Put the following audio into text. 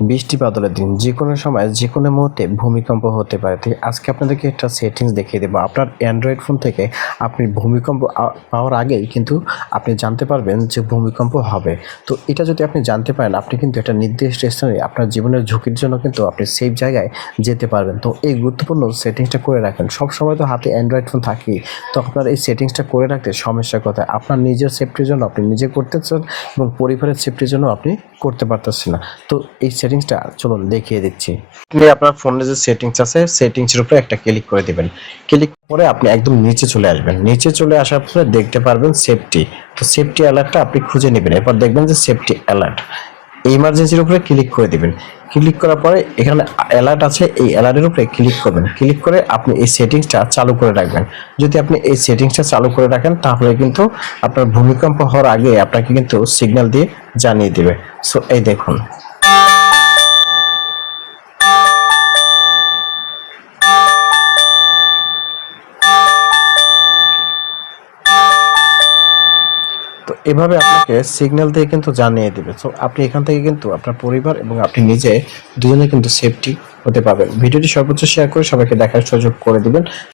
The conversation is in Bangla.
বৃষ্টি বাদলের দিন যেকোনো সময় যেকোনো মুহূর্তে ভূমিকম্প হতে পারে। তো আজকে আপনাদেরকে একটা সেটিংস দেখিয়ে দেবো। আপনার অ্যান্ড্রয়েড ফোন থেকে আপনি ভূমিকম্প পাওয়ার আগেই কিন্তু আপনি জানতে পারবেন যে ভূমিকম্প হবে। তো এটা যদি আপনি জানতে পারেন, আপনি কিন্তু একটা নির্দিষ্ট স্থানে আপনার জীবনের ঝুঁকির জন্য কিন্তু আপনি সেফ জায়গায় যেতে পারবেন। তো এই গুরুত্বপূর্ণ সেটিংসটা করে রাখেন। সবসময় তো হাতে অ্যান্ড্রয়েড ফোন থাকেই, তো আপনার এই সেটিংসটা করে রাখতে সমস্যা কোথায়? আপনার নিজের সেফটির জন্য আপনি নিজে করতেছেন এবং পরিবারের সেফটির জন্য আপনি করতে পারতেছেন না। তো এই সেটিংসটা চলুন দেখিয়ে দিচ্ছি। আপনি আপনার ফোনে যে সেটিংস আছে, সেটিংসের উপরে একটা ক্লিক করে দিবেন। ক্লিক করে আপনি একদম নিচে চলে আসবেন। নিচে চলে আসার পরে দেখতে পারবেন সেফটি। তো সেফটি অ্যালার্টটা আপনি খুঁজে নেবেন। এরপর দেখবেন যে সেফটি অ্যালার্ট, ইমার্জেন্সির উপরে ক্লিক করে দিবেন। ক্লিক করার পরে এখানে অ্যালার্ট আছে, এই অ্যালার্টের উপরে ক্লিক করবেন। ক্লিক করে আপনি এই সেটিংসটা চালু করে রাখবেন। যদি আপনি এই সেটিংসটা চালু করে রাখেন, তাহলে কিন্তু আপনার ভূমিকম্প হওয়ার আগে আপনাকে কিন্তু সিগন্যাল দিয়ে জানিয়ে দিবে। সো এই দেখুন। তো এভাবে আপনাকে সিগন্যাল দিয়ে কিন্তু জানিয়ে দিবে। সো আপনি এখান থেকে কিন্তু আপনার পরিবার এবং আপনি নিজে দুজনে কিন্তু সেফটি হতে পারবেন। ভিডিওটি সর্বোচ্চ শেয়ার করে সবাইকে দেখার সুযোগ করে দিবেন।